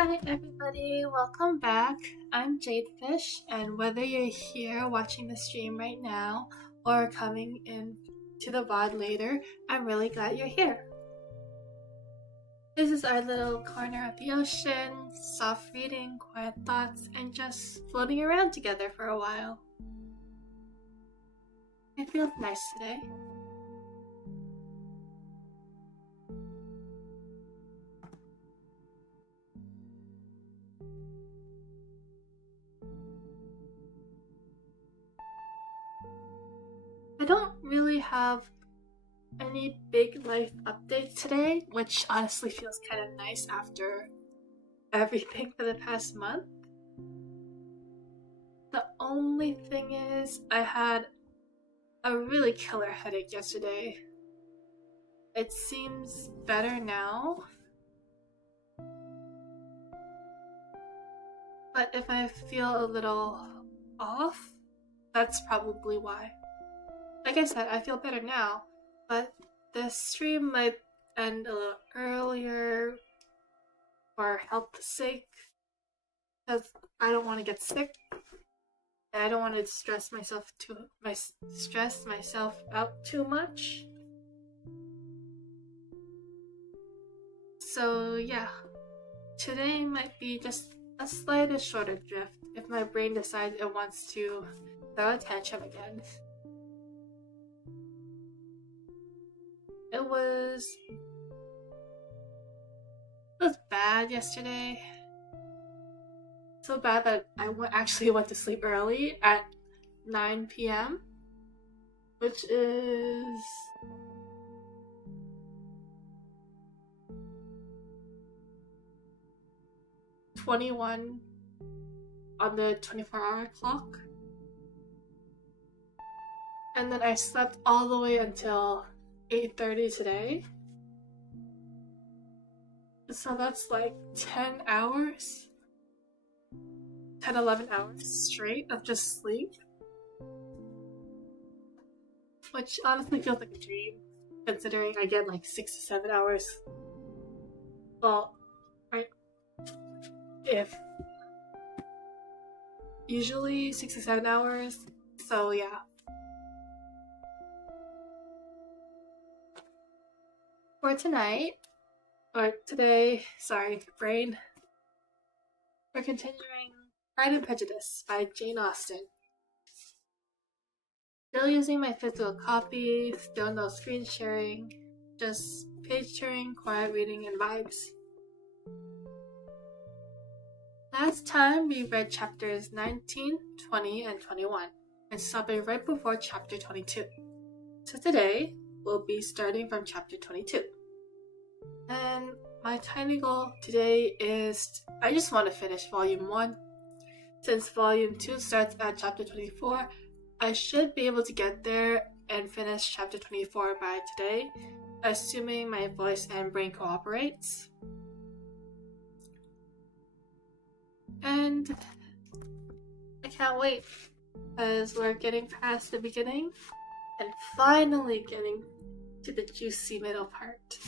Hi everybody, welcome back. I'm Jade Fish, and whether you're here watching the stream right now or coming in to the VOD later, I'm really glad you're here. This is our little corner of the ocean, soft reading, quiet thoughts, and just floating around together for a while. It feels nice today. I don't really have any big life updates today, which honestly feels kind of nice after everything for the past month. The only thing is, I had a really killer headache yesterday. It seems better now, but if I feel a little off, that's probably why. Like I said, I feel better now, but the stream might end a little earlier for health's sake, because I don't want to get sick, and I don't want to stress myself out too much. So yeah, today might be just a slightest shorter drift if my brain decides it wants to throw a tantrum again. It was bad yesterday. So bad that I actually went to sleep early at 9 p.m. which is (21) on the 24-hour clock. And then I slept all the way until 8:30 today. So that's like 10 hours, 11 hours straight of just sleep. Which honestly feels like a dream, considering I get like 6 to 7 hours. Well, right? If usually 6 to 7 hours. So yeah. For tonight, or today, sorry, brain, we're continuing Pride and Prejudice by Jane Austen. Still using my physical copy, still no screen sharing, just page turning, quiet reading, and vibes. Last time we read chapters 19, 20, and 21, and stopping right before chapter 22. So today, we'll be starting from chapter 22. And my tiny goal today is I just want to finish volume 1. Since volume 2 starts at chapter 24, I should be able to get there and finish chapter 24 by today, assuming my voice and brain cooperates. And I can't wait, because we're getting past the beginning and finally getting to the juicy middle part.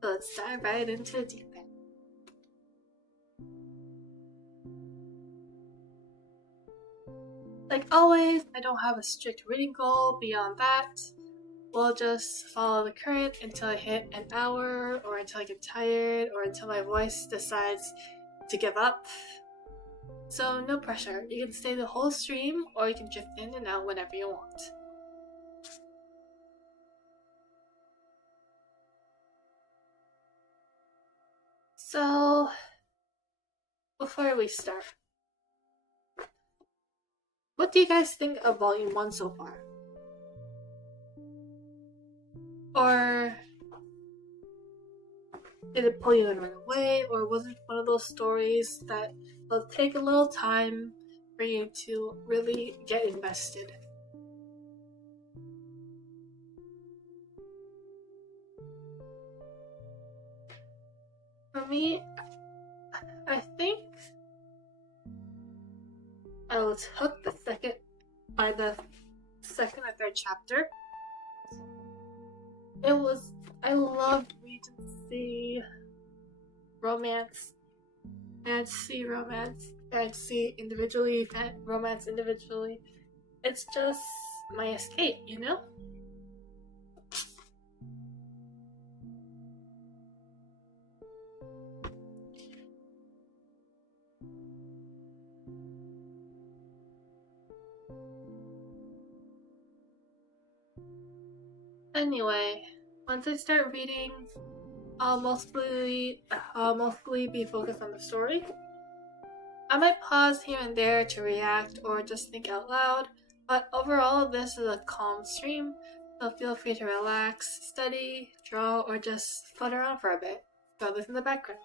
So let's dive right into the deep end. Like always, I don't have a strict reading goal beyond that. We'll just follow the current until I hit an hour, or until I get tired, or until my voice decides to give up. So no pressure. You can stay the whole stream, or you can drift in and out whenever you want. So, before we start, what do you guys think of volume 1 so far? Or did it pull you in right away, or was it one of those stories that will take a little time for you to really get invested? For me, I think I was hooked by the second or third chapter. I loved Regency. romance, fantasy romance, fantasy individually, romance individually. It's just my escape, you know? Anyway, once I start reading, I'll mostly be focused on the story. I might pause here and there to react or just think out loud, but overall this is a calm stream, so feel free to relax, study, draw, or just float around for a bit. Throw this in the background.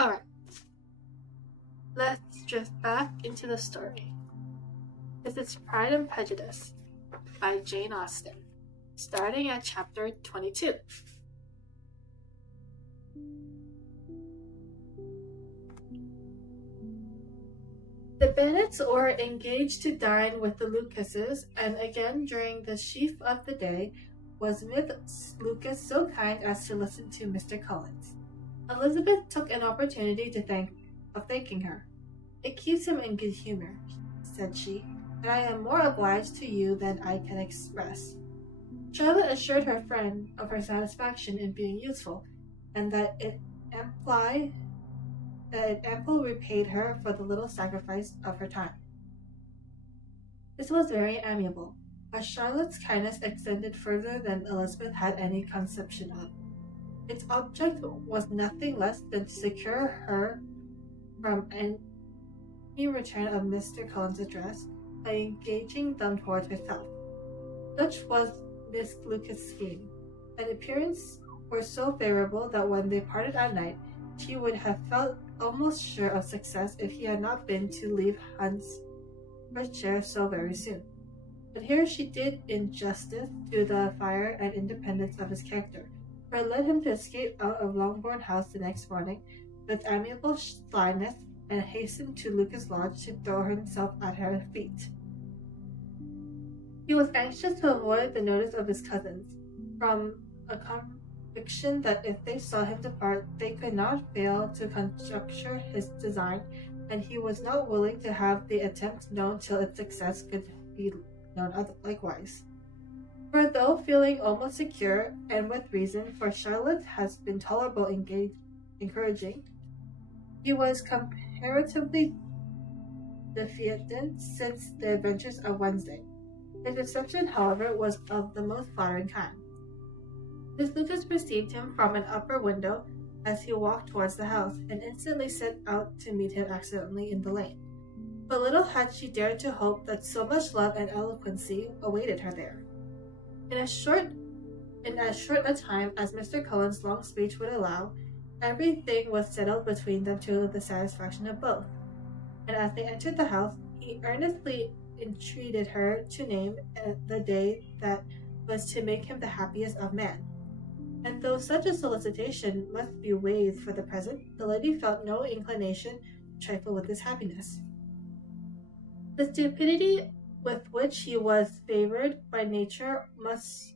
Alright, let's drift back into the story. This is Pride and Prejudice by Jane Austen, starting at chapter 22. The Bennets were engaged to dine with the Lucases, and again during the sheaf of the day was Miss Lucas so kind as to listen to Mr. Collins. Elizabeth took an opportunity of thanking her. "It keeps him in good humor," said she, "and I am more obliged to you than I can express." Charlotte assured her friend of her satisfaction in being useful, and that it amply repaid her for the little sacrifice of her time. This was very amiable, as Charlotte's kindness extended further than Elizabeth had any conception of. Its object was nothing less than to secure her from any return of Mr. Cullen's address by engaging them towards herself. Such was Miss Lucas' scheme, and appearances were so favorable that when they parted at night, she would have felt almost sure of success if he had not been to leave Hunsfordshire so very soon. But here she did injustice to the fire and independence of his character, for it led him to escape out of Longbourn House the next morning with amiable slyness and hasten to Lucas Lodge to throw himself at her feet. He was anxious to avoid the notice of his cousins, from a conviction that if they saw him depart, they could not fail to conjecture his design, and he was not willing to have the attempt known till its success could be known likewise. For though feeling almost secure, and with reason, for Charlotte has been tolerably encouraging, he was comparatively defeated since the adventures of Wednesday. His reception, however, was of the most flattering kind. Miss Lucas perceived him from an upper window as he walked towards the house, and instantly set out to meet him accidentally in the lane. But little had she dared to hope that so much love and eloquency awaited her there. In as short a time as Mr. Cullen's long speech would allow, everything was settled between them to the satisfaction of both, and as they entered the house, he earnestly entreated her to name the day that was to make him the happiest of men. And though such a solicitation must be waived for the present, the lady felt no inclination to trifle with his happiness. The stupidity with which he was favored by nature must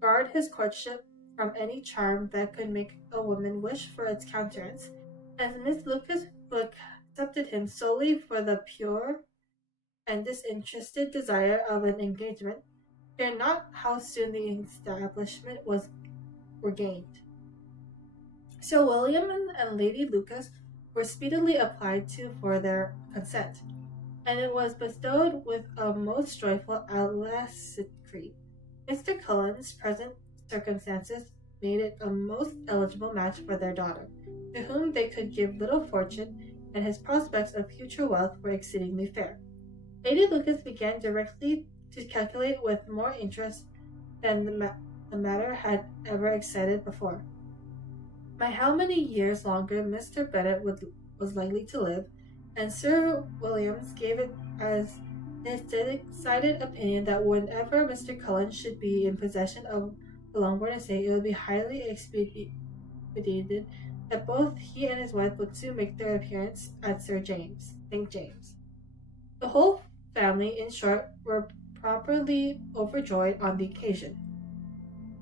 guard his courtship from any charm that could make a woman wish for its countenance, as Miss Lucas, who accepted him solely for the pure and disinterested desire of an engagement, cared not how soon the establishment were gained. Sir William and Lady Lucas were speedily applied to for their consent, and it was bestowed with a most joyful alacrity. Mr. Cullen's present circumstances made it a most eligible match for their daughter, to whom they could give little fortune, and his prospects of future wealth were exceedingly fair. Lady Lucas began directly to calculate with more interest than the matter had ever excited before. By how many years longer Mr. Bennet was likely to live, and Sir Williams gave it as his decided opinion that whenever Mr. Cullen should be in possession of the Longbourn estate, it would be highly expedient anticipated that both he and his wife would soon make their appearance at St. James. The whole family, in short, were properly overjoyed on the occasion.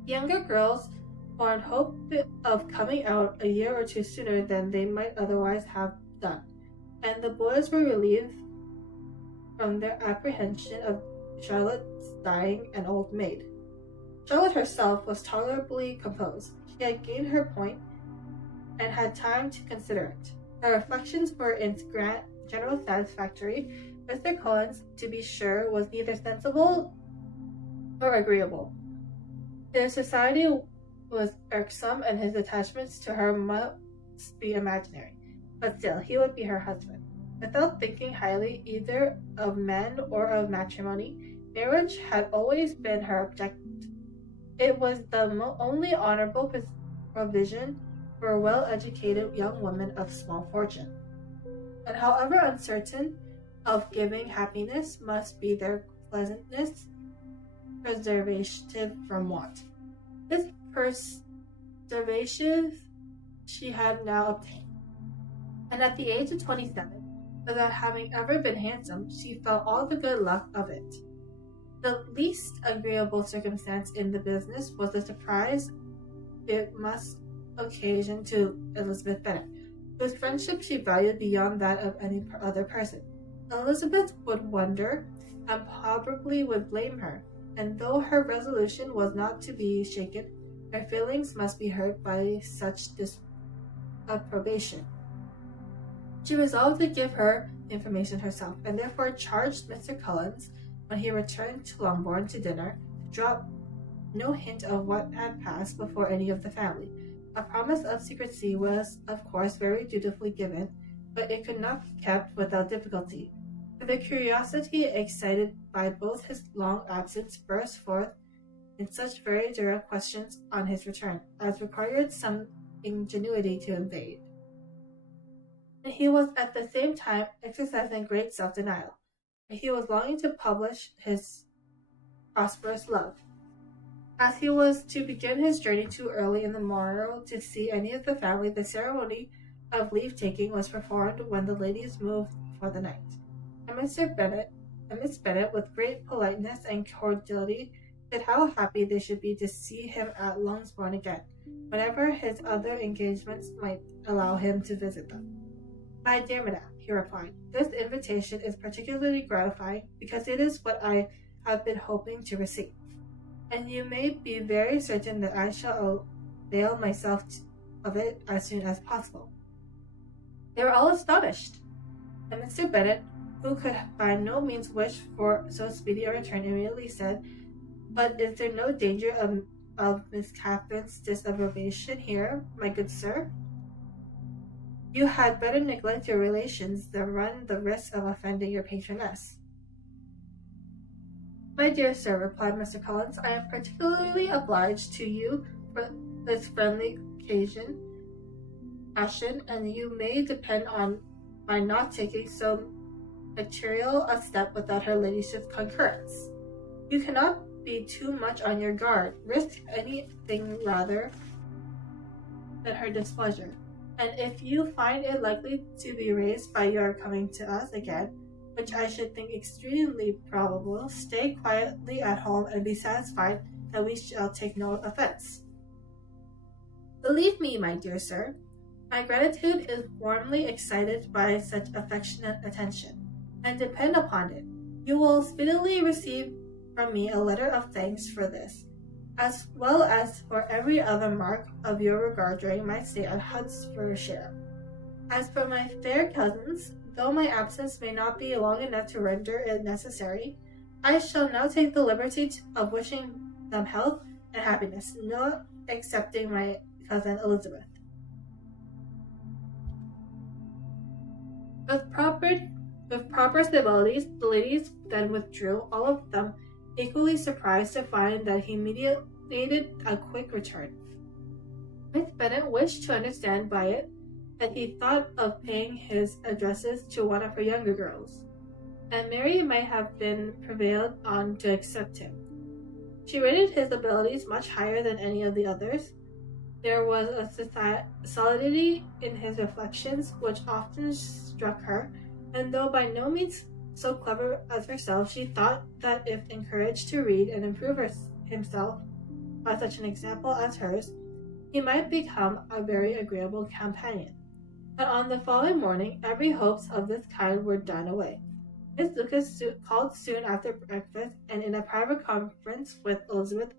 The younger girls formed hope of coming out a year or two sooner than they might otherwise have done, and the boys were relieved from their apprehension of Charlotte's dying an old maid. Charlotte herself was tolerably composed. She had gained her point and had time to consider it. Her reflections were in general satisfactory. Mr. Collins, to be sure, was neither sensible nor agreeable. Their society was irksome, and his attachments to her must be imaginary, but still he would be her husband. Without thinking highly either of men or of matrimony, marriage had always been her object. It was the only honorable provision for a well-educated young woman of small fortune. And however uncertain of giving happiness must be their pleasantness, preservative from want. This preservative she had now obtained, and at the age of 27, without having ever been handsome, she felt all the good luck of it. The least agreeable circumstance in the business was the surprise it must occasion to Elizabeth Bennet, whose friendship she valued beyond that of any other person. Elizabeth would wonder, and probably would blame her, and though her resolution was not to be shaken, her feelings must be hurt by such disapprobation. She resolved to give her information herself, and therefore charged Mr. Collins, when he returned to Longbourn to dinner, to drop no hint of what had passed before any of the family. A promise of secrecy was, of course, very dutifully given, but it could not be kept without difficulty. For the curiosity excited by both his long absence burst forth in such very direct questions on his return, as required some ingenuity to evade. And he was at the same time exercising great self-denial. He was longing to publish his prosperous love. As he was to begin his journey too early in the morrow to see any of the family, the ceremony of leave-taking was performed when the ladies moved for the night. And Mr. Bennet and Miss Bennet, with great politeness and cordiality, said how happy they should be to see him at Longbourn again, whenever his other engagements might allow him to visit them. "My dear madam," he replied, "this invitation is particularly gratifying, because it is what I have been hoping to receive, and you may be very certain that I shall avail myself of it as soon as possible." They were all astonished, and Mr. Bennet, who could by no means wish for so speedy a return, immediately said, "But is there no danger of Miss Catherine's disapprobation here, my good sir? You had better neglect your relations than run the risk of offending your patroness." "My dear sir," replied Mr. Collins, "I am particularly obliged to you for this friendly occasion, and you may depend on my not taking so material a step without her ladyship's concurrence. You cannot be too much on your guard, risk anything rather than her displeasure. And if you find it likely to be raised by your coming to us again, which I should think extremely probable, stay quietly at home and be satisfied that we shall take no offense. Believe me, my dear sir, my gratitude is warmly excited by such affectionate attention, and depend upon it, you will speedily receive from me a letter of thanks for this, as well as for every other mark of your regard during my stay at Hertfordshire. As for my fair cousins, though my absence may not be long enough to render it necessary, I shall now take the liberty of wishing them health and happiness, not excepting my cousin Elizabeth." With proper civilities, the ladies then withdrew, all of them equally surprised to find that he meditated a quick return. Miss Bennet wished to understand by it that he thought of paying his addresses to one of her younger girls, and Mary might have been prevailed on to accept him. She rated his abilities much higher than any of the others, There was a solidity in his reflections which often struck her, and though by no means so clever as herself, she thought that if encouraged to read and improve himself by such an example as hers, he might become a very agreeable companion. But on the following morning, every hopes of this kind were done away. Miss Lucas called soon after breakfast, and in a private conference with Elizabeth,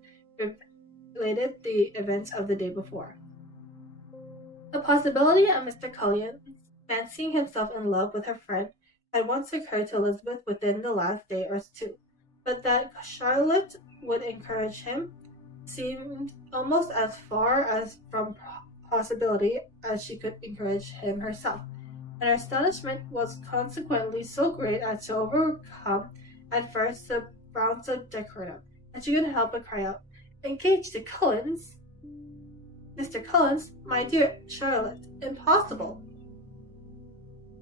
related the events of the day before. The possibility of Mr. Cullen's fancying himself in love with her friend had once occurred to Elizabeth within the last day or two, but that Charlotte would encourage him seemed almost as far as from possibility as she could encourage him herself, and her astonishment was consequently so great as to overcome at first the bounds of decorum, and she couldn't help but cry out, "Engaged to Cullens? Mr. Cullens, my dear Charlotte, impossible!"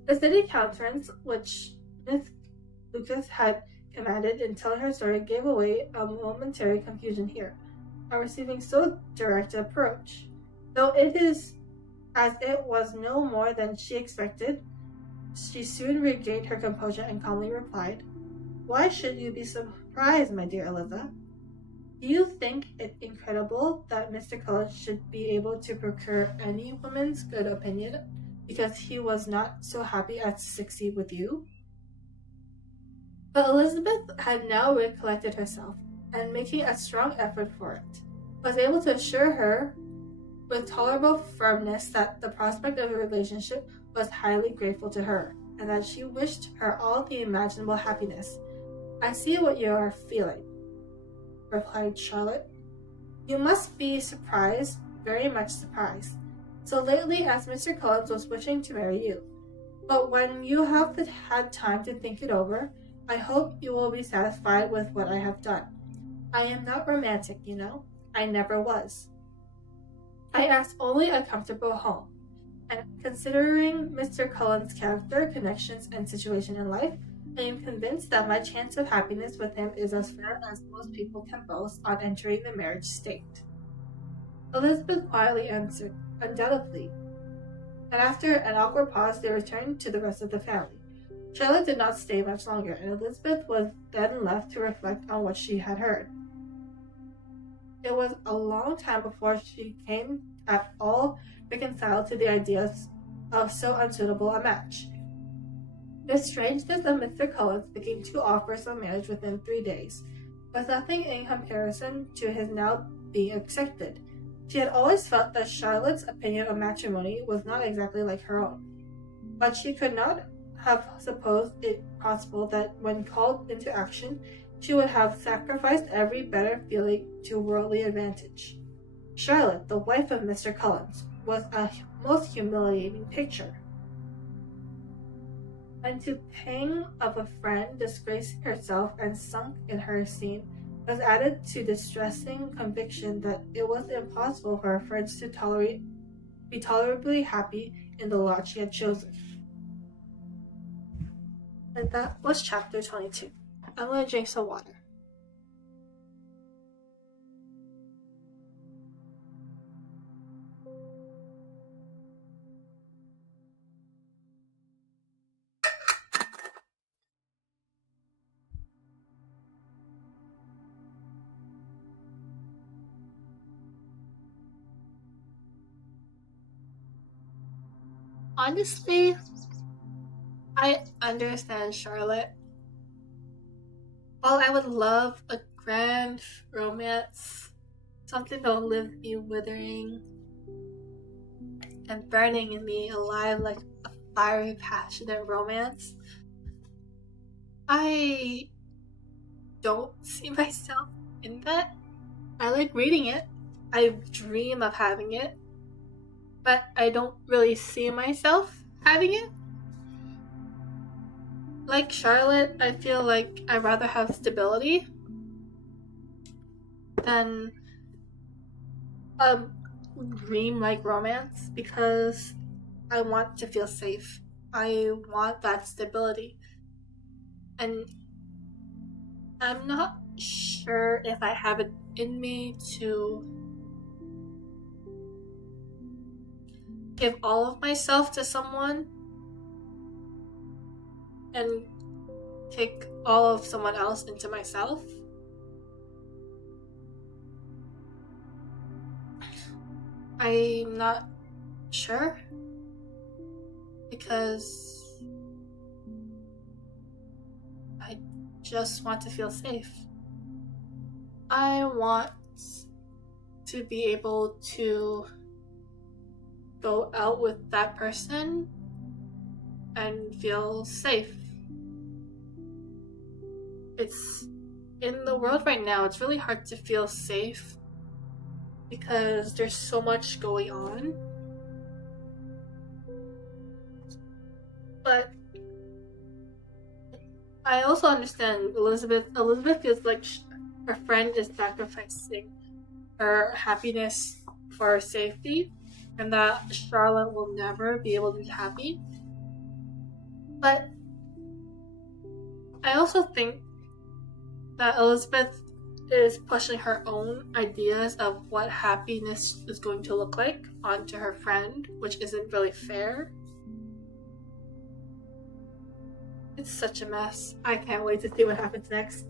The steady countenance which Miss Lucas had commanded in telling her story gave way a momentary confusion here, on receiving so direct an approach. Though it is as it was no more than she expected, she soon regained her composure and calmly replied, "Why should you be surprised, my dear Eliza? Do you think it incredible that Mr. Cullen should be able to procure any woman's good opinion because he was not so happy as to succeed with you?" But Elizabeth had now recollected herself, and making a strong effort for it, was able to assure her with tolerable firmness that the prospect of a relationship was highly grateful to her, and that she wished her all the imaginable happiness. "I see what you are feeling," replied Charlotte. "You must be surprised, very much surprised, so lately as Mr. Collins was wishing to marry you. But when you have had time to think it over, I hope you will be satisfied with what I have done. I am not romantic, you know. I never was. I ask only a comfortable home, and considering Mr. Cullen's character, connections, and situation in life, I am convinced that my chance of happiness with him is as fair as most people can boast on entering the marriage state." Elizabeth quietly answered, "Undoubtedly," and after an awkward pause they returned to the rest of the family. Charlotte did not stay much longer, and Elizabeth was then left to reflect on what she had heard. It was a long time before she came at all reconciled to the ideas of so unsuitable a match. The strangeness of Mr. Cullen's making 2 offers of marriage within 3 days was nothing in comparison to his now being accepted. She had always felt that Charlotte's opinion of matrimony was not exactly like her own, but she could not have supposed it possible that when called into action, she would have sacrificed every better feeling to worldly advantage. Charlotte, the wife of Mr. Cullens, was a most humiliating picture. And to pang of a friend disgracing herself and sunk in her esteem was added to distressing conviction that it was impossible for her friends to be tolerably happy in the lot she had chosen. And that was chapter 22. I'm going to drink some water. Honestly, I understand Charlotte. While I would love a grand romance, something that will leave me withering and burning in me alive like a fiery, passionate romance, I don't see myself in that. I like reading it. I dream of having it. But I don't really see myself having it. Like Charlotte, I feel like I'd rather have stability than a dream-like romance because I want to feel safe. I want that stability. And I'm not sure if I have it in me to give all of myself to someone and take all of someone else into myself. I'm not sure, because I just want to feel safe. I want to be able to go out with that person and feel safe. It's in the world right now, it's really hard to feel safe because there's so much going on. But I also understand Elizabeth feels like her friend is sacrificing her happiness for her safety, and that Charlotte will never be able to be happy. But I also think that Elizabeth is pushing her own ideas of what happiness is going to look like onto her friend, which isn't really fair. It's such a mess. I can't wait to see what happens next.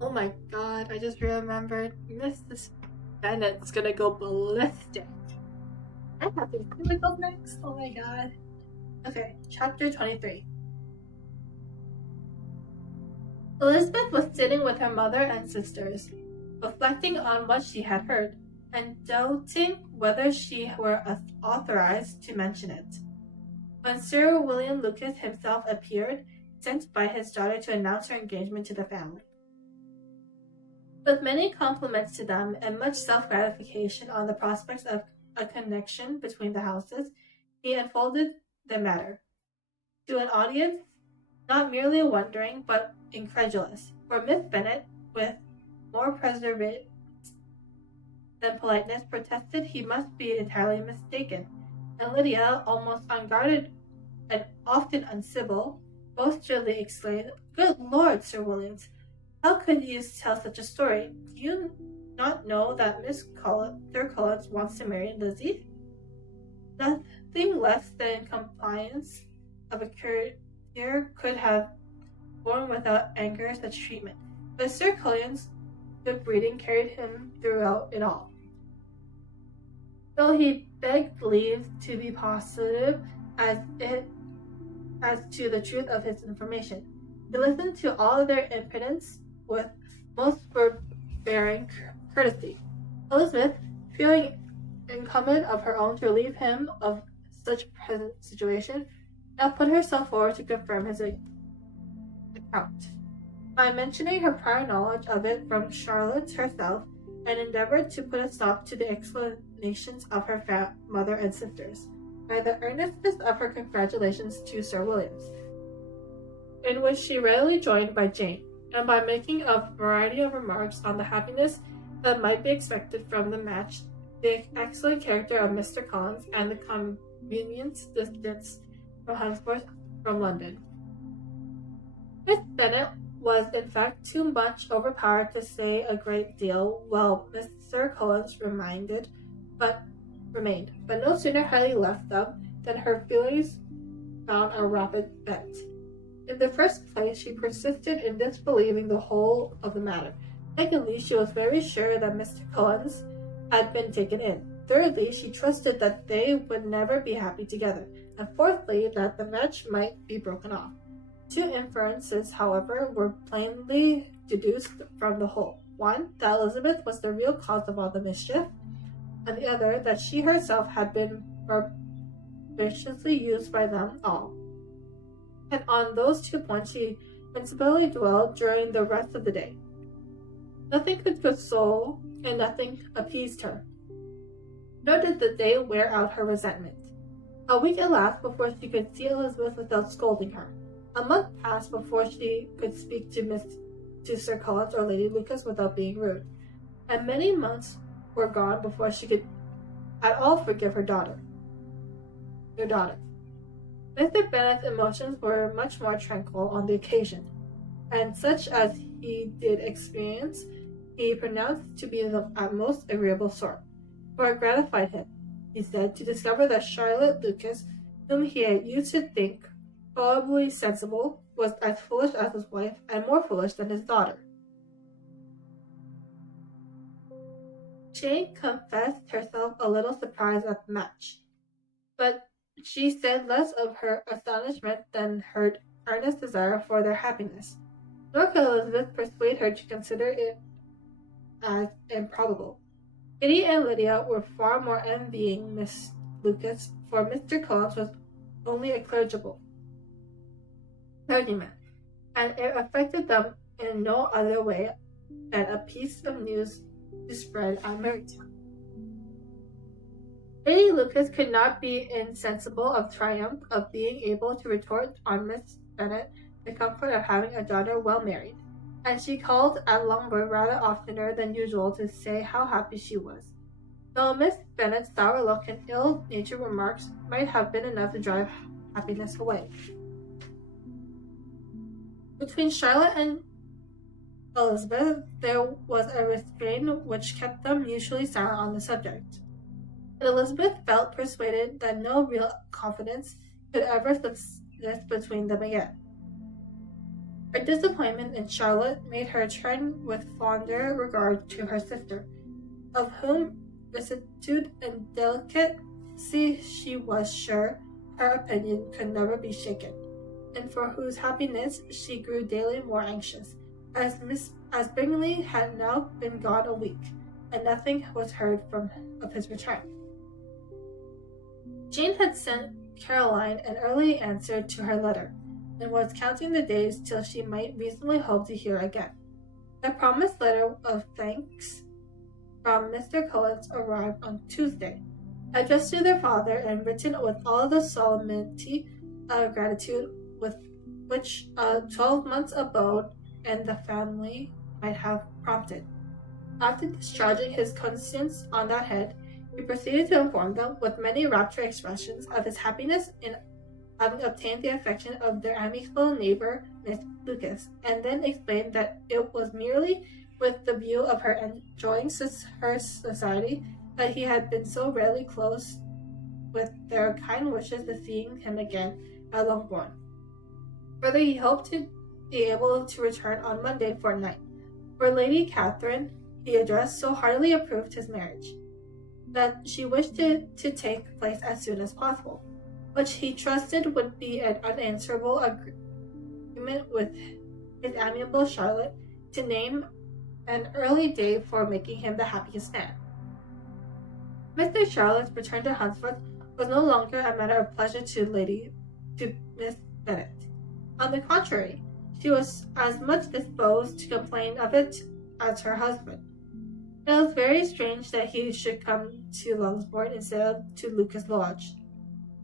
Oh my god, I just remembered Mrs. Bennet's gonna go ballistic. I have to see what goes next. Oh my god. Okay, chapter 23. Elizabeth was sitting with her mother and sisters, reflecting on what she had heard, and doubting whether she were authorized to mention it, when Sir William Lucas himself appeared, sent by his daughter to announce her engagement to the family. With many compliments to them and much self-gratification on the prospects of a connection between the houses, he unfolded the matter to an audience not merely wondering but incredulous, for Miss Bennet, with more perseverance than politeness, protested he must be entirely mistaken, and Lydia, almost unguarded and often uncivil, boastfully exclaimed, "Good Lord, Sir Williams, how could you tell such a story? Do you not know that Sir Collins wants to marry Lizzie?" Nothing less than compliance of a courtier could have borne without anger such treatment, but Sir Collins' good breeding carried him throughout it all. Though he begged leave to be positive as to the truth of his information, he listened to all their impudence with most forbearing courtesy. Elizabeth, feeling incumbent of her own to relieve him of such present situation, now put herself forward to confirm his account, by mentioning her prior knowledge of it from Charlotte herself, and endeavored to put a stop to the explanations of her mother and sisters, by the earnestness of her congratulations to Sir Williams, in which she readily joined by Jane, and by making a variety of remarks on the happiness that might be expected from the match, the excellent character of Mr. Collins, and the convenience distance from London. Miss Bennet was in fact too much overpowered to say a great deal, while Mr. Collins remained, but no sooner had he left them than her feelings found a rapid vent. In the first place, she persisted in disbelieving the whole of the matter. Secondly, she was very sure that Mr. Collins had been taken in. Thirdly, she trusted that they would never be happy together. And fourthly, that the match might be broken off. Two inferences, however, were plainly deduced from the whole. One, that Elizabeth was the real cause of all the mischief, and the other, that she herself had been viciously used by them all. And on those 2 points she principally dwelled during the rest of the day. Nothing could console, and nothing appeased her. Nor did the day wear out her resentment. A week elapsed before she could see Elizabeth without scolding her. A month passed before she could speak to Sir Collins or Lady Lucas without being rude. And many months were gone before she could at all forgive their daughter. Mr. Bennet's emotions were much more tranquil on the occasion, and such as he did experience, he pronounced to be the most agreeable sort. for it gratified him, he said, to discover that Charlotte Lucas, whom he had used to think probably sensible, was as foolish as his wife and more foolish than his daughter. Jane confessed herself a little surprised at the match, but she said less of her astonishment than her earnest desire for their happiness. Nor could Elizabeth persuade her to consider it as improbable. Kitty and Lydia were far more envying Miss Lucas, for Mr. Collins was only a clergyman, and it affected them in no other way than a piece of news to spread at Marytown. Lady Lucas could not be insensible of triumph of being able to retort on Miss Bennet the comfort of having a daughter well married, and she called at Longbourn rather oftener than usual to say how happy she was, though Miss Bennet's sour look and ill-natured remarks might have been enough to drive happiness away. Between Charlotte and Elizabeth there was a restraint which kept them mutually silent on the subject. And Elizabeth felt persuaded that no real confidence could ever subsist between them again. Her disappointment in Charlotte made her turn with fonder regard to her sister, of whom rectitude and delicacy she was sure her opinion could never be shaken, and for whose happiness she grew daily more anxious, as Bingley had now been gone a week, and nothing was heard of his return. Jane had sent Caroline an early answer to her letter, and was counting the days till she might reasonably hope to hear again. The promised letter of thanks from Mr. Collins arrived on Tuesday, addressed to their father and written with all the solemnity of gratitude with which a 12 months' abode in the family might have prompted. After discharging his conscience on that head, he proceeded to inform them, with many rapturous expressions, of his happiness in having obtained the affection of their amiable neighbor, Miss Lucas, and then explained that it was merely with the view of her enjoying her society that he had been so rarely close with their kind wishes of seeing him again at Longbourn. Further, he hoped to be able to return on Monday fortnight. For Lady Catherine, he addressed so heartily approved his marriage, that she wished it to take place as soon as possible, which he trusted would be an unanswerable agreement with his amiable Charlotte to name an early day for making him the happiest man. Mr. Charlotte's return to Hunsford was no longer a matter of pleasure to Miss Bennet. On the contrary, she was as much disposed to complain of it as her husband. It was very strange that he should come to Longbourn instead of to Lucas Lodge.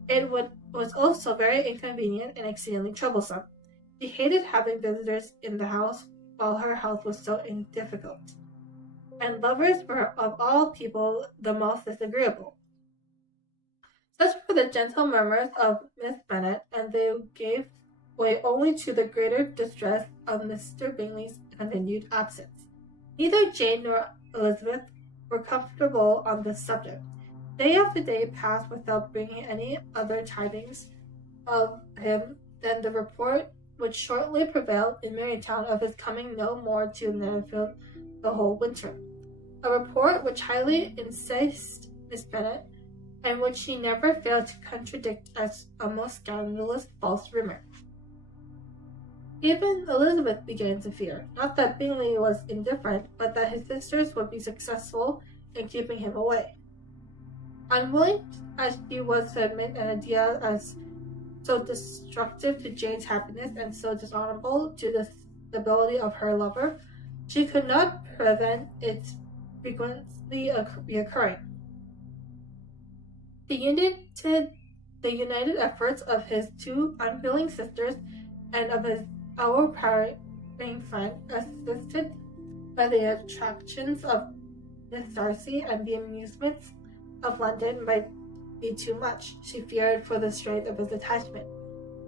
It was also very inconvenient and exceedingly troublesome. She hated having visitors in the house while her health was so indifferent, and lovers were of all people the most disagreeable. Such were the gentle murmurs of Miss Bennet, and they gave way only to the greater distress of Mr. Bingley's continued absence. Neither Jane nor Elizabeth were comfortable on this subject. Day after day passed without bringing any other tidings of him than the report which shortly prevailed in Marytown of his coming no more to Netherfield the whole winter. A report which highly incensed Miss Bennet, and which she never failed to contradict as a most scandalous false rumor. Even Elizabeth began to fear, not that Bingley was indifferent, but that his sisters would be successful in keeping him away. Unwilling as she was to admit an idea as so destructive to Jane's happiness and so dishonorable to the stability of her lover, she could not prevent its frequently reoccurring. The united efforts of his two unfeeling sisters and of his overpowering friend, assisted by the attractions of Miss Darcy and the amusements of London, might be too much, she feared, for the strength of his attachment.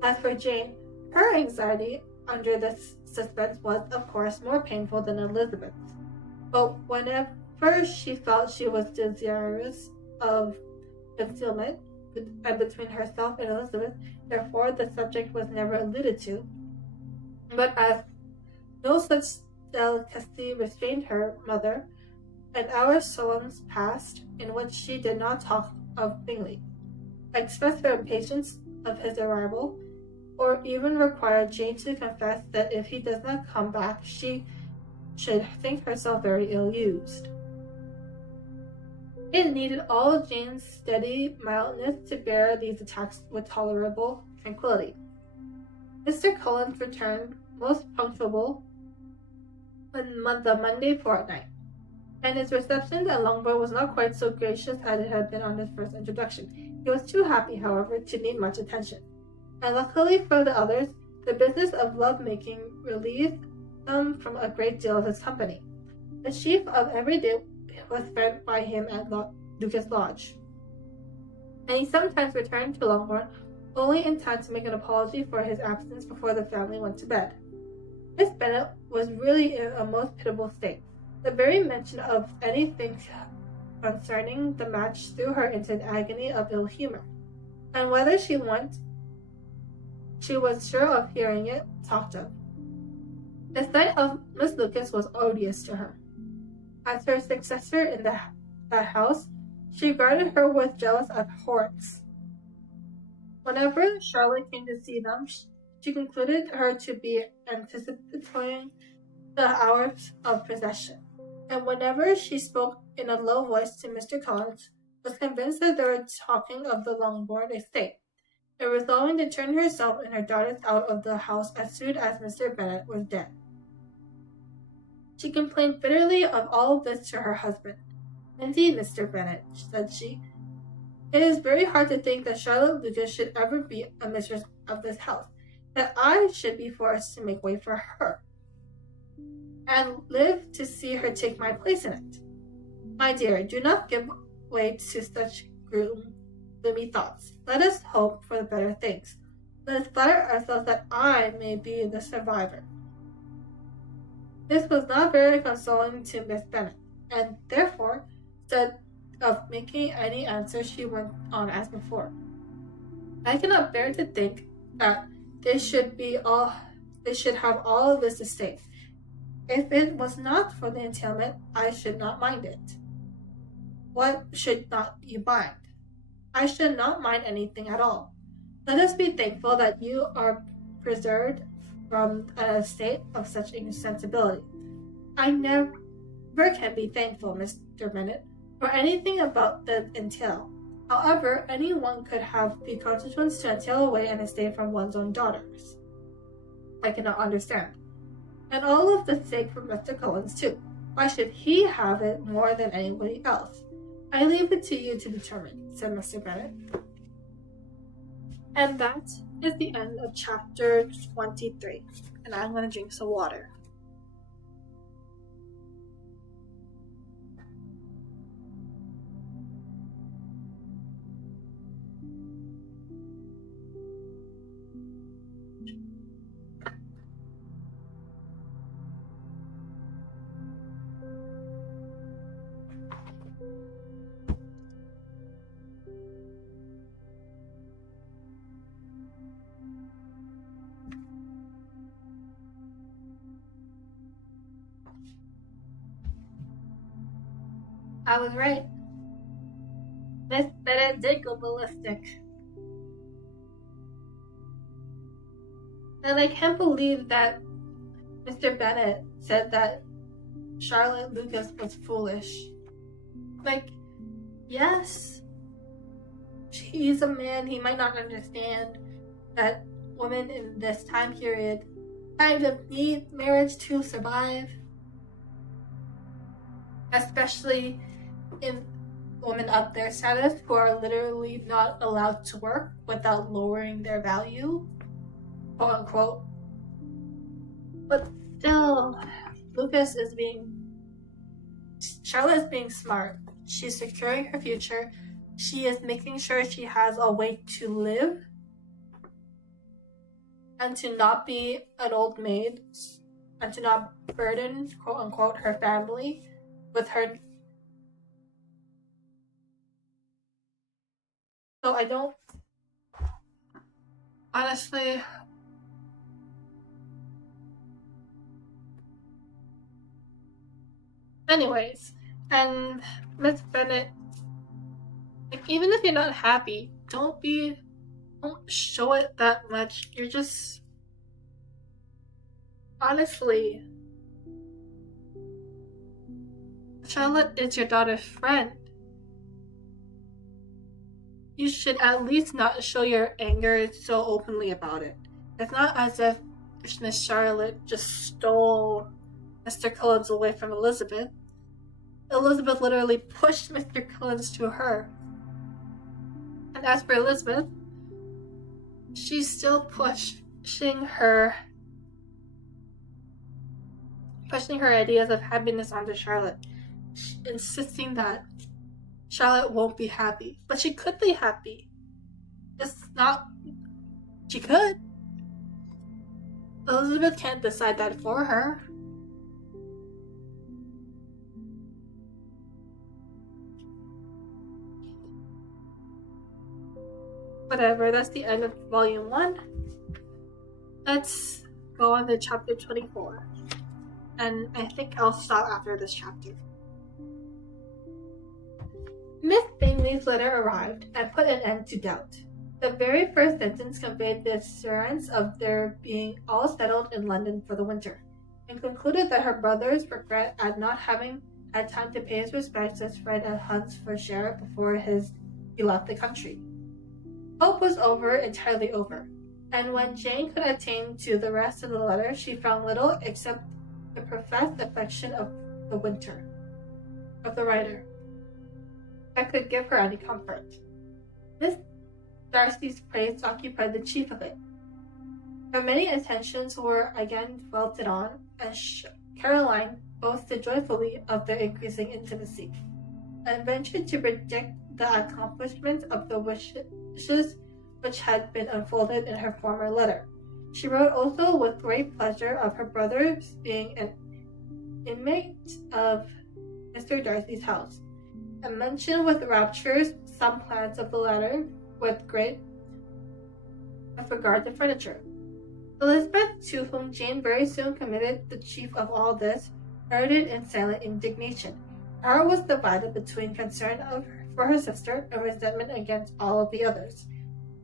As for Jane, her anxiety under this suspense was, of course, more painful than Elizabeth's. But whenever First, she felt she was desirous of concealment and between herself and Elizabeth, therefore the subject was never alluded to. But as no such delicacy restrained her mother, an hour solemn passed in which she did not talk of Bingley, express her impatience of his arrival, or even require Jane to confess that if he does not come back, she should think herself very ill-used. It needed all Jane's steady mildness to bear these attacks with tolerable tranquillity. Mr. Collins returned most punctual on the Monday fortnight, and his reception at Longbourn was not quite so gracious as it had been on his first introduction. He was too happy, however, to need much attention, and luckily for the others, the business of love-making relieved them from a great deal of his company. The chief of every day was spent by him at Lucas Lodge, and he sometimes returned to Longbourn only in time to make an apology for his absence before the family went to bed. Miss Bennet was really in a most pitiable state. The very mention of anything concerning the match threw her into an agony of ill humor, and whether she went, she was sure of hearing it talked of. The sight of Miss Lucas was odious to her. As her successor in that house, she regarded her with jealous abhorrence. Whenever Charlotte came to see them, she concluded her to be anticipating the hours of possession, and whenever she spoke in a low voice to Mr. Collins, was convinced that they were talking of the Longbourn estate, and resolving to turn herself and her daughters out of the house as soon as Mr. Bennet was dead. She complained bitterly of all this to her husband. "Indeed, Mr. Bennet," said she, "it is very hard to think that Charlotte Lucas should ever be a mistress of this house, that I should be forced to make way for her, and live to see her take my place in it. My dear, do not give way to such gloomy thoughts. Let us hope for the better things. Let us flatter ourselves that I may be the survivor." This was not very consoling to Miss Bennet, and therefore, instead of making any answer, she went on as before. "I cannot bear to think that they should have all of this estate. If it was not for the entailment, I should not mind it." "What should not you mind?" "I should not mind anything at all. Let us be thankful that you are preserved from an estate of such insensibility." "I never can be thankful, Mr. Bennet, for anything about the entail. However, any one could have the consequence to entail away an estate from one's own daughters. I cannot understand. And all of the sake for Mr. Collins, too. Why should he have it more than anybody else? I leave it to you to determine," said Mr. Bennet. And that is the end of chapter 23. And I'm going to drink some water. I was right. Miss Bennet did go ballistic. And I can't believe that Mr. Bennet said that Charlotte Lucas was foolish. Like, yes, he's a man, he might not understand that women in this time period kind of need marriage to survive. Especially in women of their status who are literally not allowed to work without lowering their value, quote unquote. But still, Charlotte is being smart. She's securing her future. She is making sure she has a way to live and to not be an old maid and to not burden, quote unquote, her family with her So I don't honestly. Anyways, and Miss Bennett, like, even if you're not happy, don't show it that much. You're just, honestly, Charlotte is your daughter's friend. You should at least not show your anger so openly about it. It's not as if Miss Charlotte just stole Mr. Collins away from Elizabeth. Elizabeth literally pushed Mr. Collins to her. And as for Elizabeth, she's still pushing her ideas of happiness onto Charlotte, insisting that Charlotte won't be happy. But she could be happy. She could. Elizabeth can't decide that for her. Whatever, that's the end of volume 1. Let's go on to chapter 24. And I think I'll stop after this chapter. Miss Bingley's letter arrived and put an end to doubt. The very first sentence conveyed the assurance of their being all settled in London for the winter, and concluded that her brother's regret at not having had time to pay his respects as Fred at Hunt's for sheriff before he left the country. Hope was entirely over, and when Jane could attain to the rest of the letter, she found little except the professed affection of the writer, that could give her any comfort. Miss Darcy's praise occupied the chief of it. Her many attentions were again dwelt on, and Caroline boasted joyfully of their increasing intimacy, and ventured to predict the accomplishment of the wishes which had been unfolded in her former letter. She wrote also with great pleasure of her brother's being an inmate of Mr. Darcy's house, and mentioned with raptures some plans of the latter with regard to furniture. Elizabeth, to whom Jane very soon committed the chief of all this, heard it in silent indignation. Her was divided between concern for her sister and resentment against all of the others.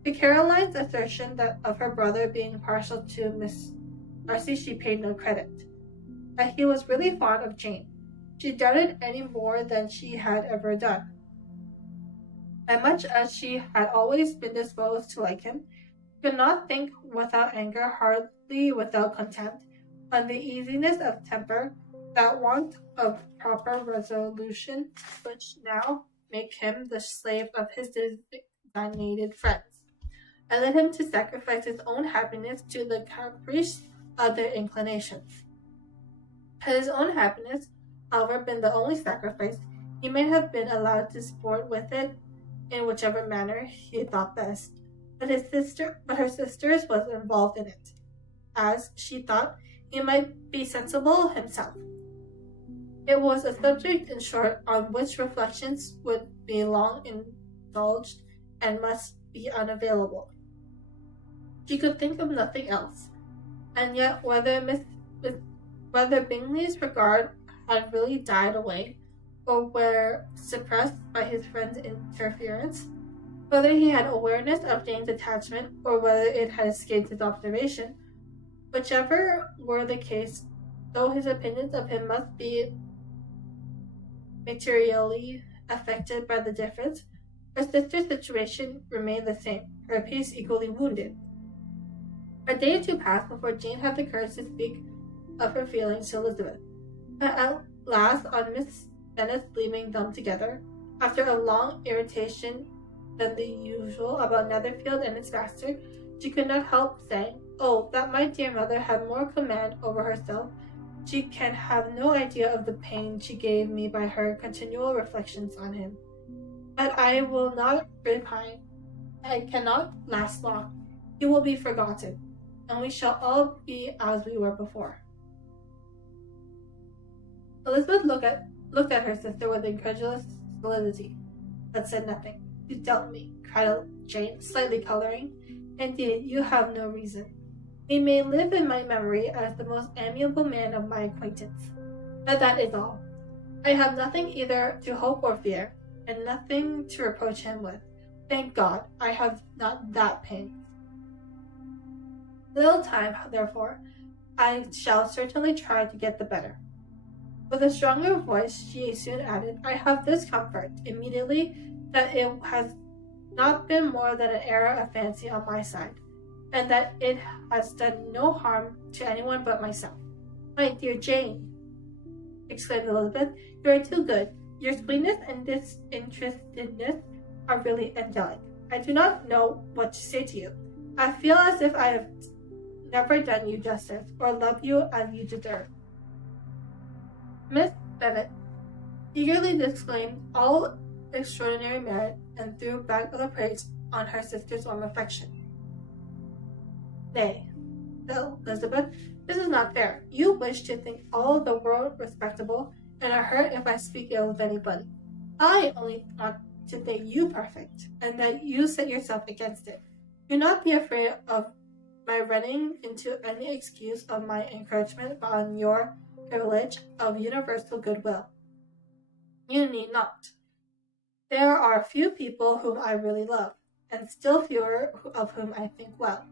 To Caroline's assertion of her brother being partial to Miss Darcy she paid no credit. That he was really fond of Jane, she doubted any more than she had ever done. And much as she had always been disposed to like him, she could not think without anger, hardly without contempt, on the easiness of temper, that want of proper resolution, which now make him the slave of his designated friends, and led him to sacrifice his own happiness to the caprice of their inclinations. Had his own happiness, however, been the only sacrifice, he might have been allowed to sport with it in whichever manner he thought best. But her sister's was involved in it, as she thought he might be sensible himself. It was a subject, in short, on which reflections would be long indulged and must be unavailable. She could think of nothing else, and yet whether Bingley's regard had really died away, or were suppressed by his friend's interference, whether he had awareness of Jane's attachment, or whether it had escaped his observation, whichever were the case, though his opinions of him must be materially affected by the difference, her sister's situation remained the same, her peace equally wounded. A day or two passed before Jane had the courage to speak of her feelings to Elizabeth. But at last, on Miss Bennet's leaving them together, after a long irritation than the usual about Netherfield and its master, she could not help saying, "Oh, that my dear mother had more command over herself. She can have no idea of the pain she gave me by her continual reflections on him. But I will not repine. I cannot last long. He will be forgotten, and we shall all be as we were before." Elizabeth looked at her sister with incredulous solidity, but said nothing. "You doubt me," cried Jane, slightly coloring. "Indeed, you have no reason. He may live in my memory as the most amiable man of my acquaintance, but that is all. I have nothing either to hope or fear, and nothing to reproach him with. Thank God, I have not that pain. Little time, therefore, I shall certainly try to get the better." With a stronger voice, she soon added, "I have this comfort, immediately, that it has not been more than an error of fancy on my side, and that it has done no harm to anyone but myself." "My dear Jane," exclaimed Elizabeth, "you are too good. Your sweetness and disinterestedness are really angelic. I do not know what to say to you. I feel as if I have never done you justice, or loved you as you deserve." Miss Bennet eagerly disclaimed all extraordinary merit and threw back the praise on her sister's warm affection. "Nay, Elizabeth, this is not fair. You wish to think all the world respectable, and are hurt if I speak ill of anybody. I only want to think you perfect, and that you set yourself against it. Do not be afraid of my running into any excuse of my encroachment on your privilege of universal goodwill. You need not. There are few people whom I really love, and still fewer of whom I think well.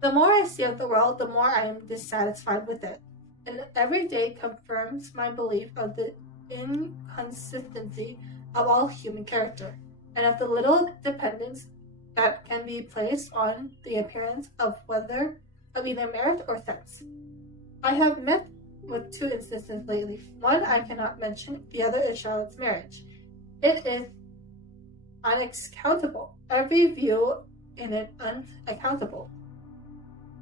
The more I see of the world, the more I am dissatisfied with it, and every day confirms my belief of the inconsistency of all human character, and of the little dependence that can be placed on the appearance of either merit or sense. I have met with two instances lately. One I cannot mention, the other is Charlotte's marriage. It is unaccountable, every view in it unaccountable.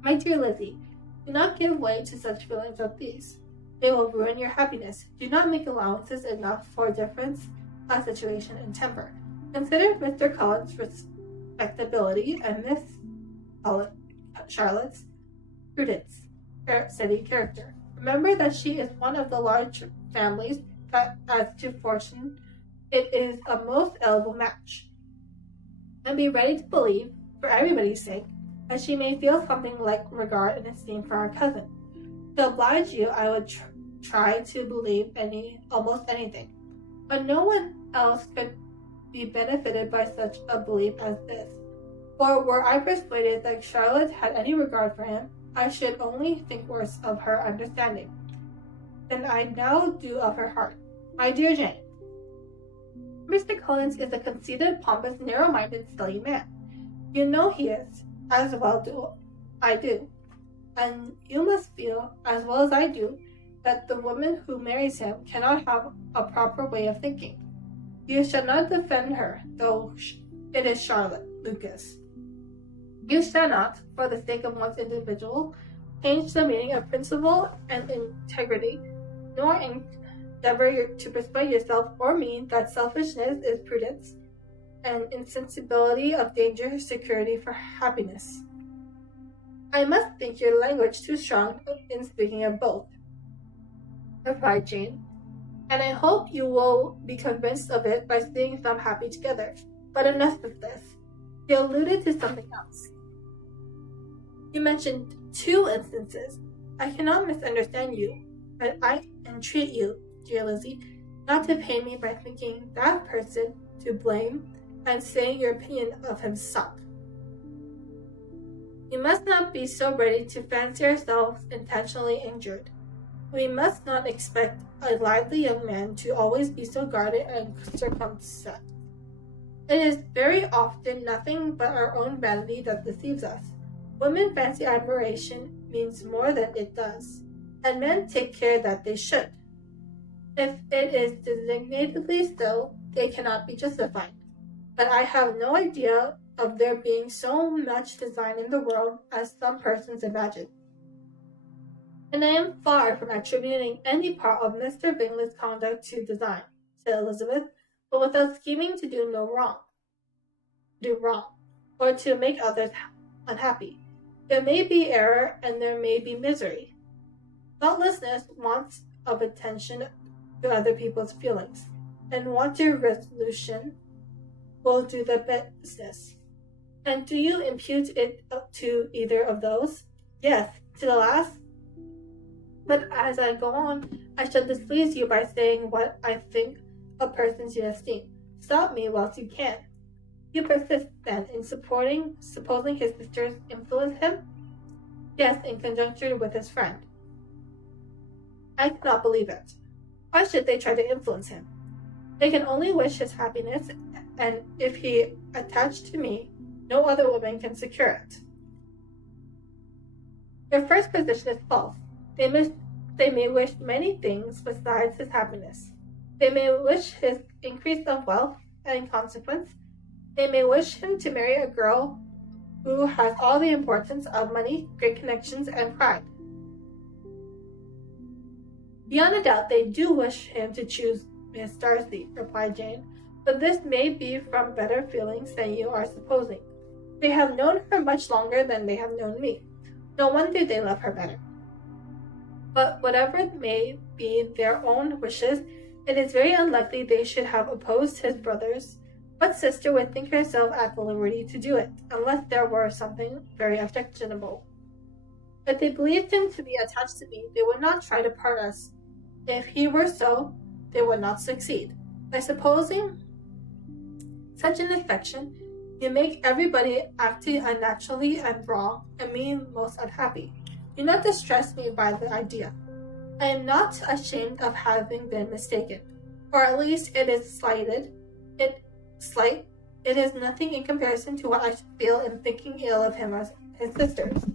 My dear Lizzie, do not give way to such feelings as these. They will ruin your happiness. Do not make allowances enough for difference of situation and temper. Consider Mr. Cullen's respectability and Miss Charlotte's prudence, steady character. Remember that she is one of the large families that, as to fortune, it is a most eligible match. And be ready to believe, for everybody's sake, that she may feel something like regard and esteem for our cousin. To oblige you, I would try to believe almost anything, but no one else could be benefited by such a belief as this. For were I persuaded that Charlotte had any regard for him, I should only think worse of her understanding than I now do of her heart. My dear Jane, Mr. Collins is a conceited, pompous, narrow-minded, silly man. You know he is, as well do I do, and you must feel, as well as I do, that the woman who marries him cannot have a proper way of thinking. You shall not defend her, though it is Charlotte, Lucas. You shall not, for the sake of one's individual, change the meaning of principle and integrity, nor endeavor to persuade yourself or me that selfishness is prudence, and insensibility of danger security for happiness. I must think your language too strong in speaking of both, replied Jane, and I hope you will be convinced of it by seeing them happy together. But enough of this. You alluded to something else. You mentioned two instances. I cannot misunderstand you, but I entreat you, dear Lizzie, not to pain me by thinking that person to blame and saying your opinion of him suck. You must not be so ready to fancy yourselves intentionally injured. We must not expect a lively young man to always be so guarded and circumspect. It is very often nothing but our own vanity that deceives us. Women fancy admiration means more than it does, and men take care that they should. If it is designatedly so, they cannot be justified. But I have no idea of there being so much design in the world as some persons imagine. And I am far from attributing any part of Mr. Bingley's conduct to design, said Elizabeth, but without scheming to do wrong, or to make others unhappy. There may be error, and there may be misery. Thoughtlessness wants of attention to other people's feelings, and wanted resolution will do the business. And do you impute it to either of those? Yes, to the last. But as I go on, I shall displease you by saying what I think a person's you esteem. Stop me whilst you can. You persist, then, in supposing his sisters influence him? Yes, in conjunction with his friend. I cannot believe it. Why should they try to influence him? They can only wish his happiness, and if he attached to me, no other woman can secure it. Your first position is false. They may wish many things besides his happiness. They may wish his increase of wealth, and in consequence, they may wish him to marry a girl who has all the importance of money, great connections, and pride. Beyond a doubt, they do wish him to choose Miss Darcy, replied Jane, but this may be from better feelings than you are supposing. They have known her much longer than they have known me. No wonder they love her better. But whatever may be their own wishes, it is very unlikely they should have opposed his brothers. What sister would think herself at the liberty to do it, unless there were something very objectionable? If they believed him to be attached to me, they would not try to part us. If he were so, they would not succeed. By supposing such an affection, you make everybody acting unnaturally and wrong, and me most unhappy. Do not distress me by the idea. I am not ashamed of having been mistaken, or at least it is slight. It is nothing in comparison to what I should feel in thinking ill of him as his sisters.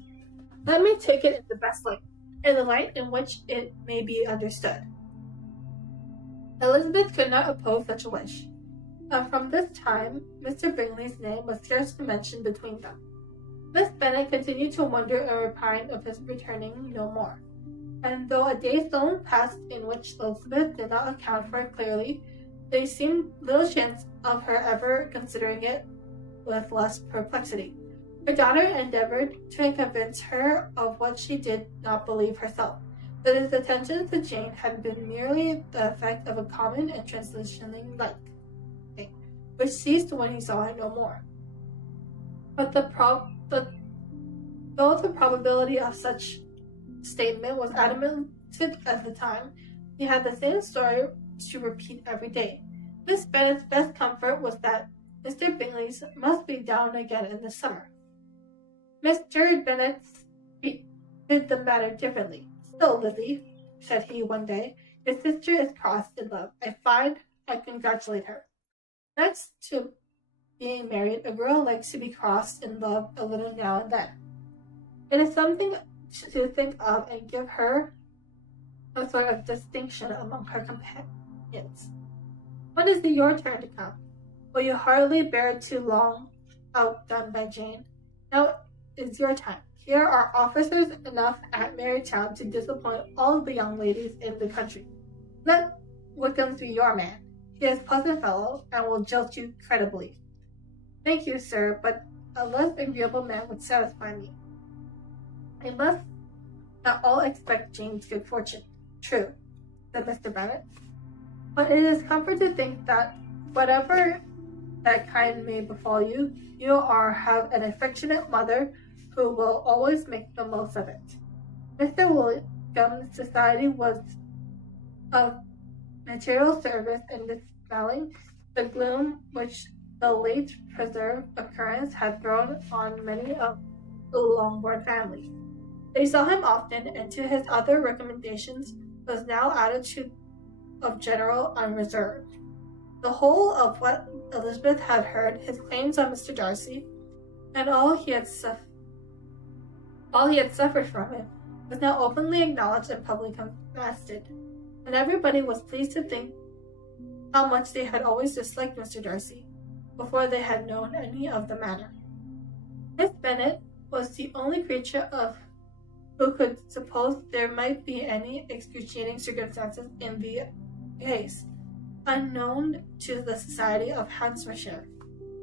Let me take it in the best light, in the light in which it may be understood. Elizabeth could not oppose such a wish, and from this time Mr. Bingley's name was scarcely mentioned between them. Miss Bennet continued to wonder and repine of his returning no more, and though a day soon passed in which Elizabeth did not account for it clearly, there seemed little chance of her ever considering it with less perplexity. Her daughter endeavored to convince her of what she did not believe herself, that his attention to Jane had been merely the effect of a common and transitioning liking, which ceased when he saw her no more. But though the probability of such statement was admitted at the time, he had the same story to repeat every day. Miss Bennet's best comfort was that Mr. Bingley's must be down again in the summer. Mr. Bennet did the matter differently. Still, Lizzie, said he one day, your sister is crossed in love. I congratulate her. Next to being married, a girl likes to be crossed in love a little now and then. It is something to think of and give her a sort of distinction among her companions. When is it your turn to come? Will you hardly bear it too long outdone by Jane? Now is your time. Here are officers enough at Marytown to disappoint all the young ladies in the country. Let Wickham be your man. He is a pleasant fellow, and will jilt you creditably. Thank you, sir, but a less agreeable man would satisfy me. I must not all expect Jane's good fortune. True, said Mr. Bennet. But it is comfort to think that whatever that kind may befall you, you have an affectionate mother who will always make the most of it. Mr. William's society was of material service in dispelling the gloom which the late preserved occurrence had thrown on many of the Longbourn family. They saw him often, and to his other recommendations was now attitude of general unreserve. The whole of what Elizabeth had heard, his claims on Mr. Darcy, and all he had suffered from him, was now openly acknowledged and publicly confessed, and everybody was pleased to think how much they had always disliked Mr. Darcy before they had known any of the matter. Miss Bennet was the only creature who could suppose there might be any excruciating circumstances in the case, unknown to the society of Hampshire.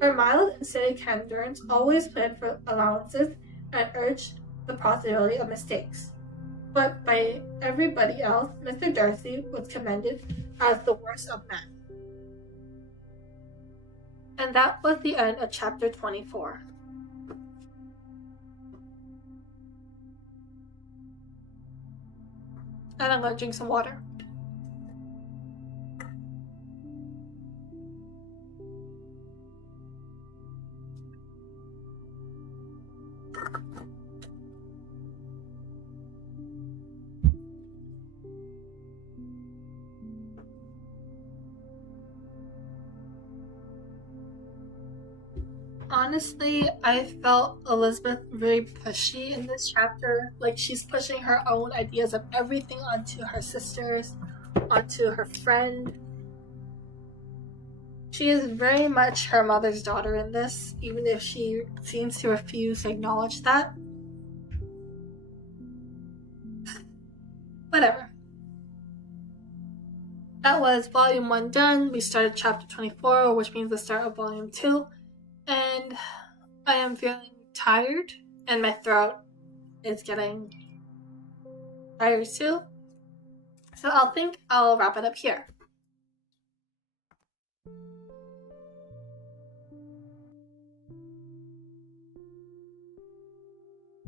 Her mild and steady candorance always planned for allowances and urged the possibility of mistakes. But by everybody else, Mr. Darcy was commended as the worst of men. And that was the end of chapter 24. And I'm going to drink some water. Honestly, I felt Elizabeth very pushy in this chapter. Like, she's pushing her own ideas of everything onto her sisters, onto her friend. She is very much her mother's daughter in this, even if she seems to refuse to acknowledge that. Whatever. That was volume 1 done. We started chapter 24, which means the start of volume 2. And I am feeling tired, and my throat is getting tired too. So I think I'll wrap it up here.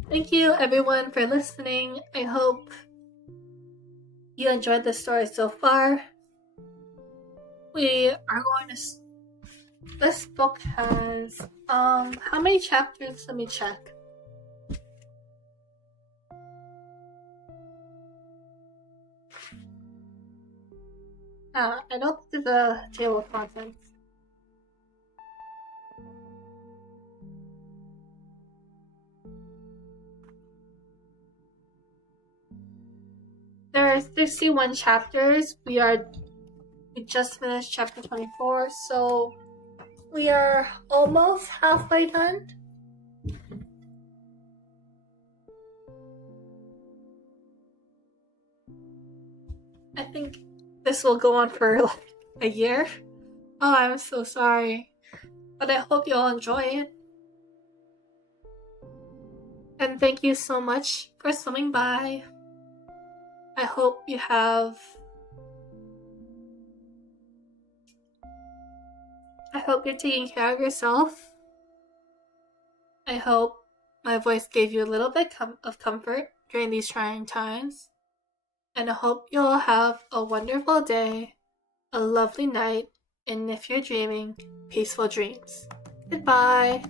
Thank you everyone for listening. I hope you enjoyed the story so far. We are going to... This book has... how many chapters? Let me check. I don't think there's a table of contents. There are 61 chapters. We just finished chapter 24, so we are almost halfway done. I think this will go on for like a year. Oh, I'm so sorry. But I hope you all enjoy it. And thank you so much for swinging by. I hope you're taking care of yourself. I hope my voice gave you a little bit of comfort during these trying times. And I hope you'll have a wonderful day, a lovely night, and if you're dreaming, peaceful dreams. Goodbye.